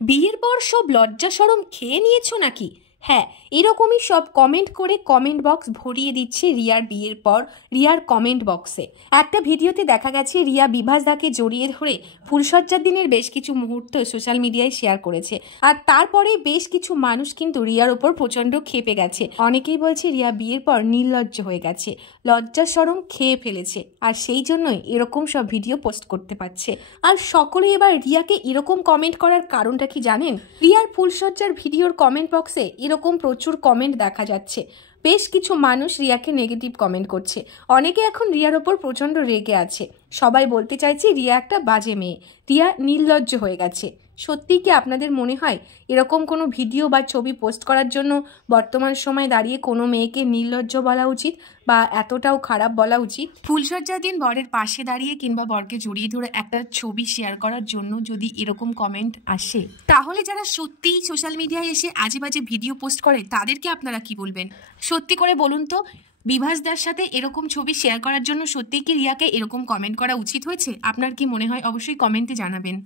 বিয়ের পর সব লজ্জা শরম খেয়ে নিয়েছো নাকি? হ্যাঁ, এরকমই সব কমেন্ট করে কমেন্ট বক্স ভরিয়ে দিচ্ছে রিয়ার বিয়ের পর রিয়ার কমেন্ট বক্সে। একটা ভিডিওতে দেখা গেছে রিয়া বিভাসদাকে জড়িয়ে ধরে ফুলসজ্জার দিনের বেশ কিছু মুহূর্ত সোশ্যাল মিডিয়ায় শেয়ার করেছে। আর তারপরে বেশ কিছু মানুষ কিন্তু রিয়ার ওপর প্রচণ্ড ক্ষেপে গেছে। অনেকেই বলছে রিয়া বিয়ের পর নির্লজ্জ হয়ে গেছে, লজ্জা শরম খেয়ে ফেলেছে, আর সেই জন্যই এরকম সব ভিডিও পোস্ট করতে পারছে। আর সকলে এবার রিয়াকে এরকম কমেন্ট করার কারণটা কি জানেন? রিয়ার ফুলসজ্জার ভিডিওর কমেন্ট বক্সে এরকম প্রচুর কমেন্ট দেখা যাচ্ছে। বেশ কিছু মানুষ রিয়াকে নেগেটিভ কমেন্ট করছে। অনেকে এখন রিয়ার ওপর প্রচণ্ড রেগে আছে। সবাই বলতে চাইছে রিয়া একটা বাজে মেয়ে, রিয়া নির্লজ্জ হয়ে গেছে। সত্যি কি আপনাদের মনে হয় এরকম কোনো ভিডিও বা ছবি পোস্ট করার জন্য বর্তমান সময়ে দাঁড়িয়ে কোনো মেয়েকে নির্লজ্জ বলা উচিত বা এতটাও খারাপ বলা উচিত? ফুলসজ্জার দিন বরের পাশে দাঁড়িয়ে কিংবা বরকে জড়িয়ে ধরে একটা ছবি শেয়ার করার জন্য যদি এরকম কমেন্ট আসে, তাহলে যারা সত্যিই সোশ্যাল মিডিয়ায় এসে আজে বাজে ভিডিও পোস্ট করে তাদেরকে আপনারা কি বলবেন? সত্যি করে বলুন তো, বিভাসদার সাথে এরকম ছবি শেয়ার করার জন্য সত্যিই কি রিয়াকে এরকম কমেন্ট করা উচিত হয়েছে? আপনার কি মনে হয় অবশ্যই কমেন্টে জানাবেন।